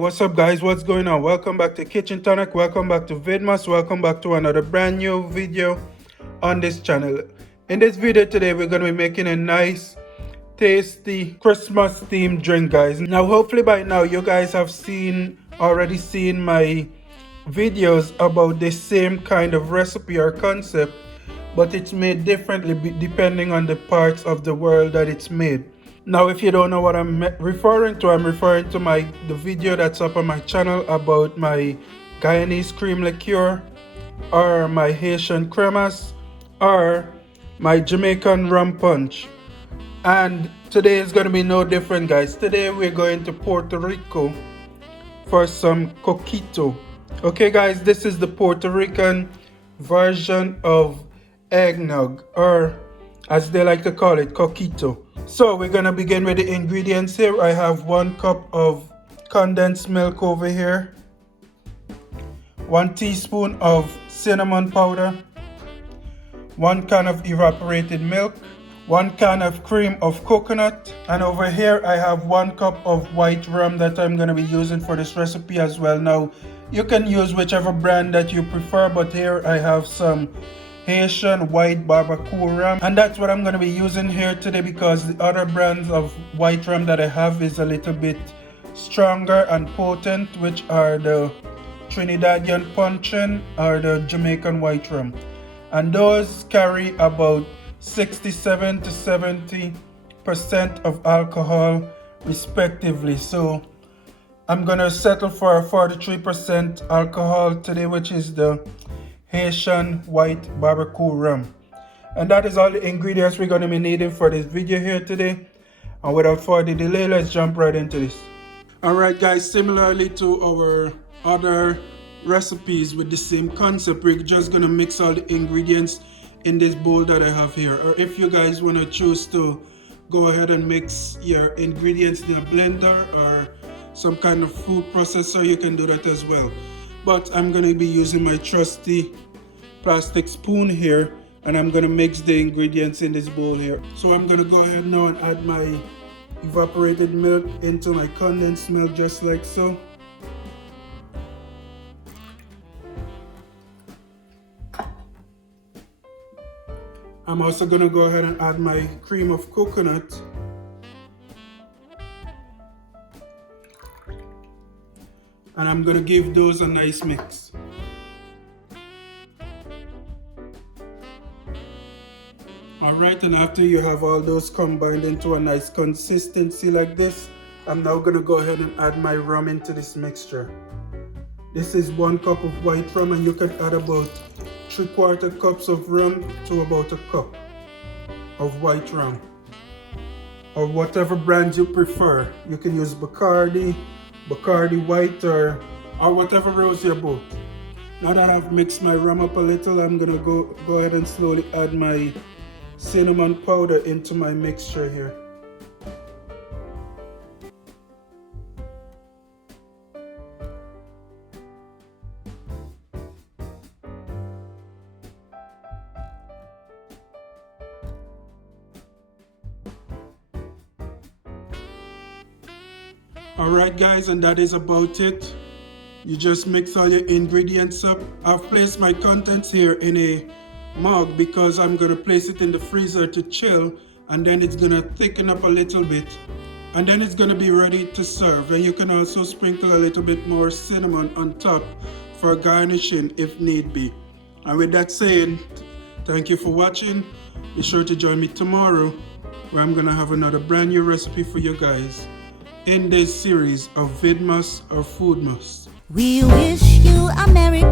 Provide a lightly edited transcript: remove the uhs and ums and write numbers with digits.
What's up guys, what's going on? Welcome back to Kchin Tonic, welcome back to Vidmas, welcome back to another brand new video on this channel. In this video today we're going to be making a nice tasty Christmas themed drink, guys. Now hopefully by now you guys have already seen my videos about the same kind of recipe or concept, but it's made differently depending on the parts of the world that it's made. Now if you don't know what I'm referring to, I'm referring to the video that's up on my channel about my Guyanese cream liqueur, or my Haitian cremas, or my Jamaican rum punch. And today is going to be no different, guys. Today we're going to Puerto Rico for some Coquito. Okay guys, this is the Puerto Rican version of eggnog, or as they like to call it, Coquito. So we're gonna begin with the ingredients here. I have 1 cup of condensed milk over here, 1 teaspoon of cinnamon powder, 1 can of evaporated milk, 1 can of cream of coconut, and over here I have 1 cup of white rum that I'm gonna be using for this recipe as well. Now you can use whichever brand that you prefer, but here I have some Haitian white barbecue rum, and that's what I'm going to be using here today, because the other brands of white rum that I have is a little bit stronger and potent, which are the Trinidadian Puncheon or the Jamaican white rum, and those carry about 67 to 70% of alcohol respectively. So I'm going to settle for a 43% alcohol today, which is the Haitian white barbecue rum. And that is all the ingredients we're going to be needing for this video here today. And without further delay, let's jump right into this. Alright guys, similarly to our other recipes with the same concept, we're just going to mix all the ingredients in this bowl that I have here. Or if you guys want to choose to go ahead and mix your ingredients in a blender or some kind of food processor, you can do that as well. But I'm going to be using my trusty plastic spoon here, and I'm going to mix the ingredients in this bowl here. So I'm going to go ahead now and add my evaporated milk into my condensed milk, just like so. I'm also going to go ahead and add my cream of coconut. And I'm going to give those a nice mix. Alright, and after you have all those combined into a nice consistency like this, I'm now going to go ahead and add my rum into this mixture. This is 1 cup of white rum, and you can add about 3/4 cups of rum to about a cup of white rum, or whatever brand you prefer. You can use Bacardi white, or whatever rose your boat. Now that I've mixed my rum up a little, I'm gonna go ahead and slowly add my cinnamon powder into my mixture here. Alright guys, and that is about it. You just mix all your ingredients up. I've placed my contents here in a mug because I'm going to place it in the freezer to chill, and then it's going to thicken up a little bit, and then it's going to be ready to serve. And you can also sprinkle a little bit more cinnamon on top for garnishing if need be. And with that saying, thank you for watching. Be sure to join me tomorrow, where I'm going to have another brand new recipe for you guys in this series of Vidmas or Foodmas. We wish you a Merry